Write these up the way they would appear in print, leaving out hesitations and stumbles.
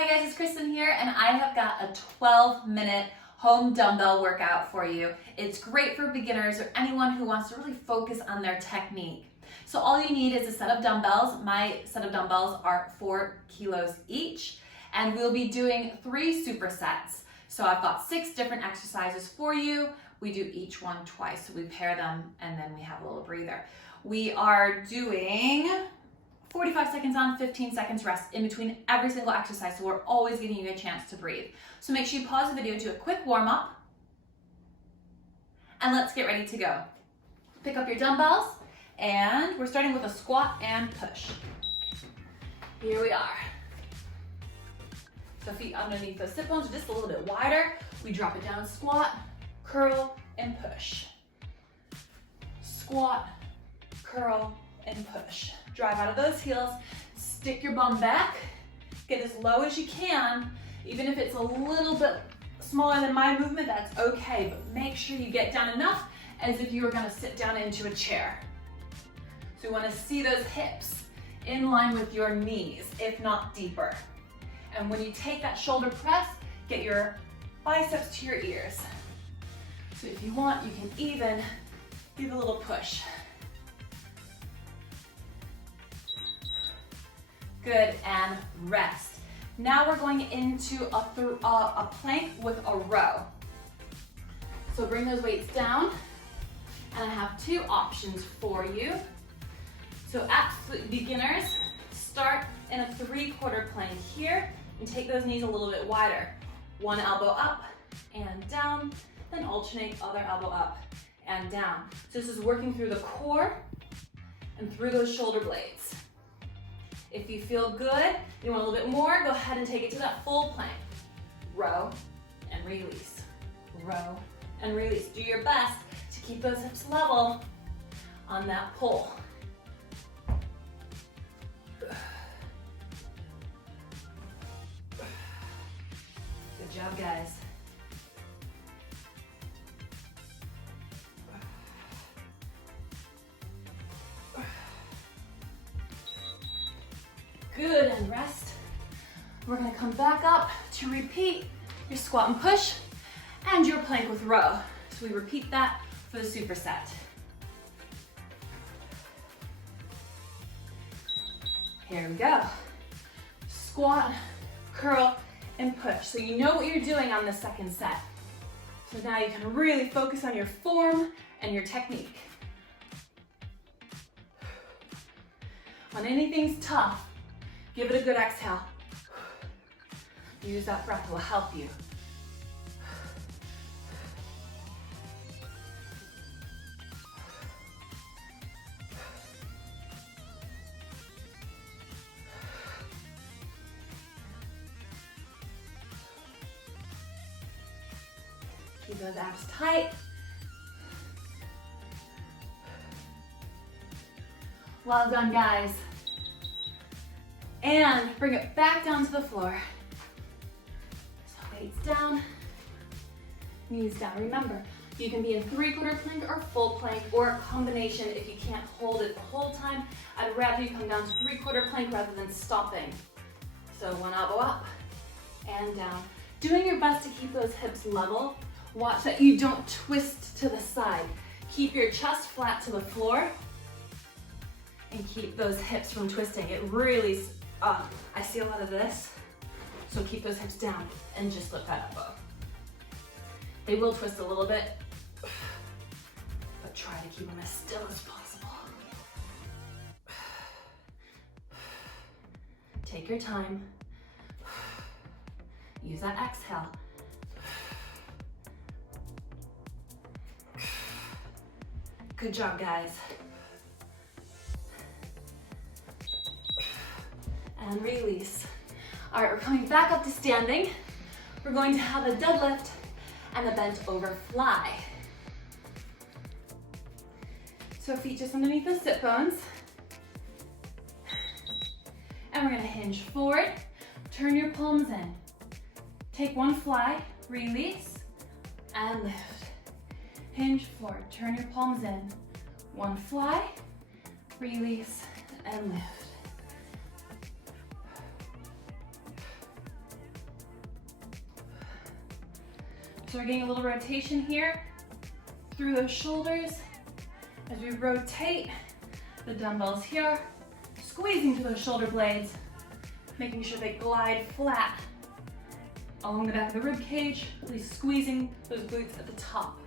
Hi guys, it's Kristen here, and I have got a 12-minute home dumbbell workout for you. It's great for beginners or anyone who wants to really focus on their technique. So all you need is a set of dumbbells. My set of dumbbells are 4 kilos each, and we'll be doing 3 supersets. So I've got 6 different exercises for you. We do each one twice, so we pair them and then we have a little breather. We are doing 45 seconds on, 15 seconds rest in between every single exercise, so we're always giving you a chance to breathe. So make sure you pause the video, do a quick warm up, and let's get ready to go. Pick up your dumbbells, and we're starting with a squat and push. Here we are. So feet underneath the sit bones, just a little bit wider. We drop it down, squat, curl, and push. Squat, curl, and push. Drive out of those heels, stick your bum back, get as low as you can. Even if it's a little bit smaller than my movement, that's okay, but make sure you get down enough as if you were gonna sit down into a chair. So you wanna see those hips in line with your knees, if not deeper. And when you take that shoulder press, get your biceps to your ears. So if you want, you can even give a little push. Good, and rest. Now we're going into a plank with a row. So bring those weights down, and I have 2 options for you. So absolute beginners, start in a 3/4 plank here, and take those knees a little bit wider. One elbow up and down, then alternate other elbow up and down. So this is working through the core and through those shoulder blades. If you feel good, you want a little bit more, go ahead and take it to that full plank. Row and release, row and release. Do your best to keep those hips level on that pull. Good job, guys. Good, and rest. We're gonna come back up to repeat your squat and push and your plank with row. So we repeat that for the superset. Here we go. Squat, curl, and push. So you know what you're doing on the second set. So now you can really focus on your form and your technique. When anything's tough, give it a good exhale. Use that breath, it will help you. Keep those abs tight. Well done, guys. And bring it back down to the floor. So weights down, knees down. Remember, you can be in 3/4 plank or full plank, or a combination. If you can't hold it the whole time, I'd rather you come down to 3/4 plank rather than stopping. So one elbow up and down. Doing your best to keep those hips level. Watch that you don't twist to the side. Keep your chest flat to the floor and keep those hips from twisting. It really, I see a lot of this, so keep those hips down and just lift that elbow. They will twist a little bit, but try to keep them as still as possible. Take your time. Use that exhale. Good job, guys. And release. All right, we're coming back up to standing. We're going to have a deadlift and a bent over fly. So feet just underneath the sit bones. And we're gonna hinge forward, turn your palms in. Take one fly, release, and lift. Hinge forward, turn your palms in. One fly, release, and lift. So we're getting a little rotation here through those shoulders as we rotate the dumbbells here, squeezing through those shoulder blades, making sure they glide flat along the back of the rib cage, really squeezing those glutes at the top.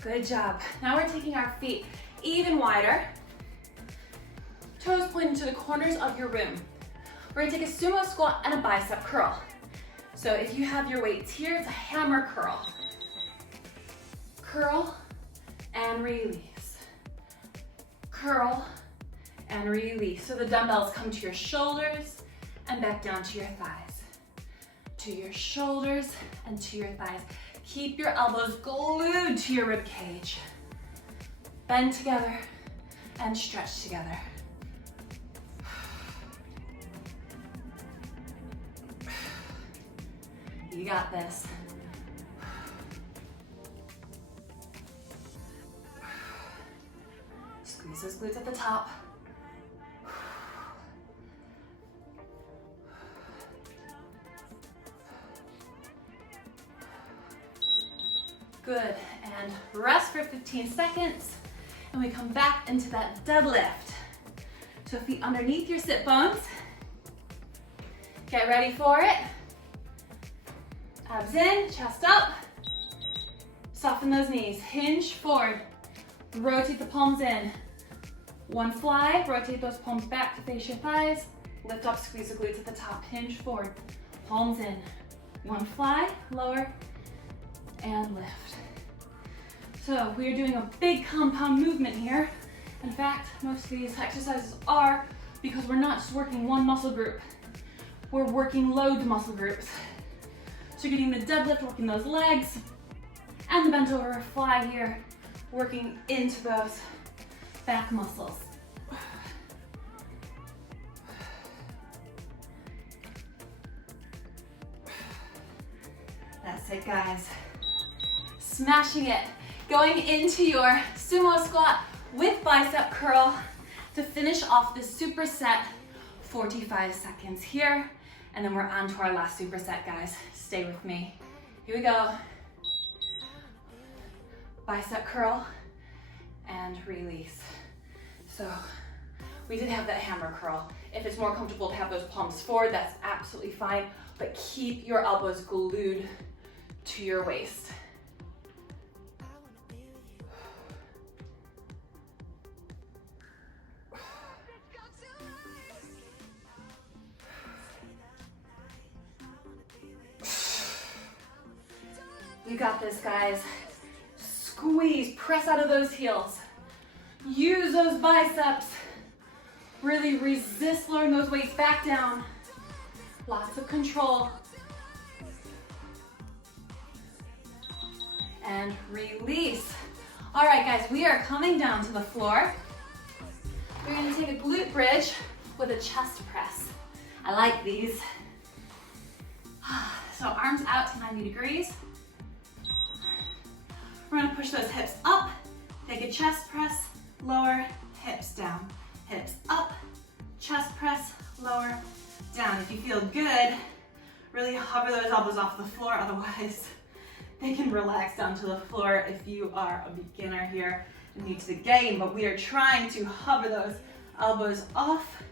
Good job. Now we're taking our feet even wider, toes pointing to the corners of your room. We're gonna take a sumo squat and a bicep curl. So if you have your weights here, it's a hammer curl. Curl and release. Curl and release. So the dumbbells come to your shoulders and back down to your thighs. To your shoulders and to your thighs. Keep your elbows glued to your rib cage. Bend together and stretch together. You got this. Squeeze those glutes at the top. Good, and rest for 15 seconds. And we come back into that deadlift. So feet underneath your sit bones. Get ready for it. Abs in, chest up. Soften those knees, hinge forward. Rotate the palms in. One fly, rotate those palms back to face your thighs. Lift up, squeeze the glutes at the top, hinge forward. Palms in. One fly, lower, and lift. So we are doing a big compound movement here. In fact, most of these exercises are because we're not just working one muscle group. We're working load muscle groups. So you're getting the deadlift, working those legs, and the bent over fly here, working into those back muscles. That's it, guys. Smashing it. Going into your sumo squat with bicep curl to finish off the superset. 45 seconds here, and then we're on to our last superset, guys. Stay with me. Here we go. Bicep curl and release. So we did have that hammer curl. If it's more comfortable to have those palms forward, that's absolutely fine, but keep your elbows glued to your waist. You got this, guys. Squeeze, press out of those heels. Use those biceps. Really resist lowering those weights back down. Lots of control. And release. All right, guys, we are coming down to the floor. We're gonna take a glute bridge with a chest press. I like these. So arms out to 90 degrees. We're gonna push those hips up, take a chest press, lower, hips down. Hips up, chest press, lower, down. If you feel good, really hover those elbows off the floor, otherwise they can relax down to the floor if you are a beginner here and new to the game, but we are trying to hover those elbows off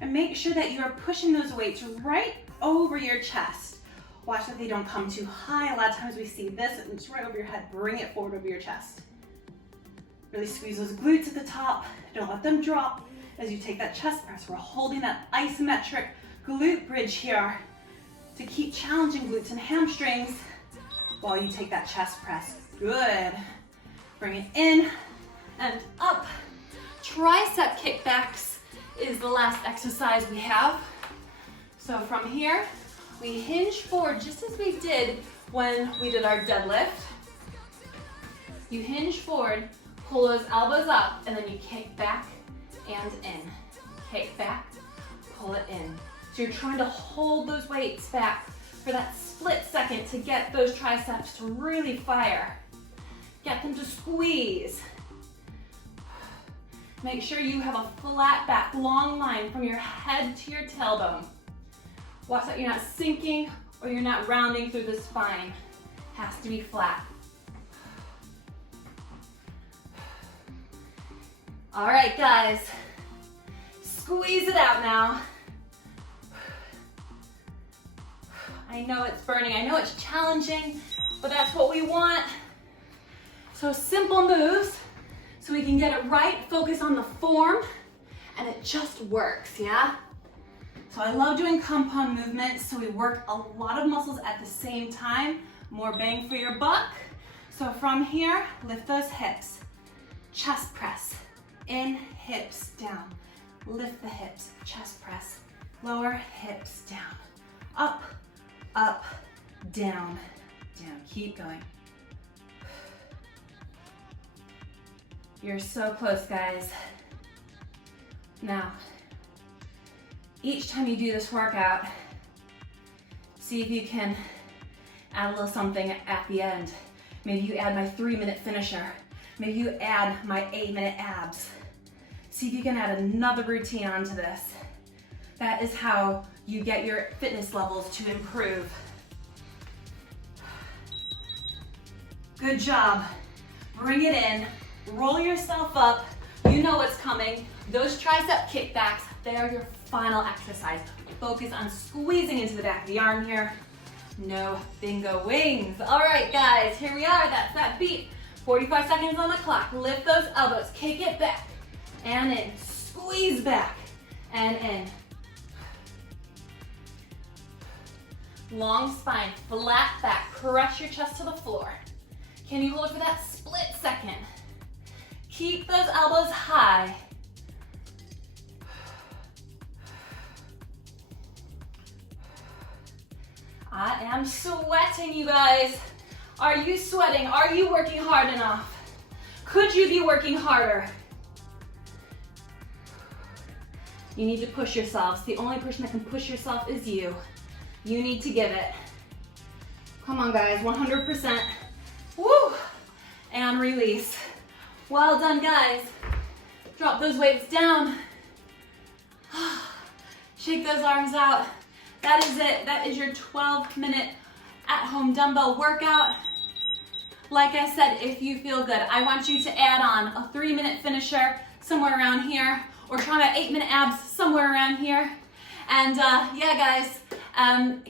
and make sure that you are pushing those weights right over your chest. Watch that they don't come too high. A lot of times we see this and it's right over your head. Bring it forward over your chest. Really squeeze those glutes at the top. Don't let them drop as you take that chest press. We're holding that isometric glute bridge here to keep challenging glutes and hamstrings while you take that chest press. Good. Bring it in and up. Tricep kickbacks is the last exercise we have. So from here, we hinge forward just as we did when we did our deadlift. You hinge forward, pull those elbows up, and then you kick back and in. Kick back, pull it in. So you're trying to hold those weights back for that split second to get those triceps to really fire. Get them to squeeze. Make sure you have a flat back, long line from your head to your tailbone. Watch that you're not sinking or you're not rounding through the spine. Has to be flat. All right, guys. Squeeze it out now. I know it's burning, I know it's challenging, but that's what we want. So simple moves, so we can get it right, focus on the form, and it just works, yeah? So I love doing compound movements, so we work a lot of muscles at the same time, more bang for your buck. So from here, lift those hips, chest press, in, hips, down. Lift the hips, chest press, lower, hips, down. Up, up, down, down. Keep going. You're so close, guys. Now, each time you do this workout, see if you can add a little something at the end. Maybe you add my 3-minute finisher. Maybe you add my 8-minute abs. See if you can add another routine onto this. That is how you get your fitness levels to improve. Good job. Bring it in. Roll yourself up. You know what's coming. Those tricep kickbacks, they are your final exercise. Focus on squeezing into the back of the arm here. No bingo wings. All right, guys, here we are. That's that beat. 45 seconds on the clock. Lift those elbows. Kick it back and in. Squeeze back and in. Long spine, flat back. Press your chest to the floor. Can you hold it for that split second? Keep those elbows high. I am sweating, you guys. Are you sweating? Are you working hard enough? Could you be working harder? You need to push yourselves. The only person that can push yourself is you. You need to give it. Come on, guys, 100%. Woo! And release. Well done, guys. Drop those weights down. Shake those arms out. That is it. That is your 12-minute at-home dumbbell workout. Like I said, if you feel good, I want you to add on a 3-minute finisher somewhere around here, or try my 8-minute abs somewhere around here. And yeah, guys,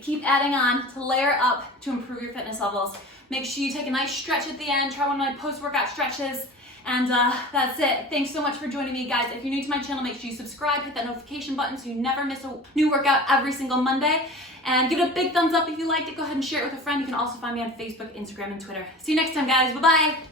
keep adding on to layer up to improve your fitness levels. Make sure you take a nice stretch at the end. Try one of my post-workout stretches. And that's it. Thanks so much for joining me, guys. If you're new to my channel, make sure you subscribe, hit that notification button so you never miss a new workout every single Monday. And give it a big thumbs up if you liked it. Go ahead and share it with a friend. You can also find me on Facebook, Instagram, and Twitter. See you next time, guys. Bye-bye.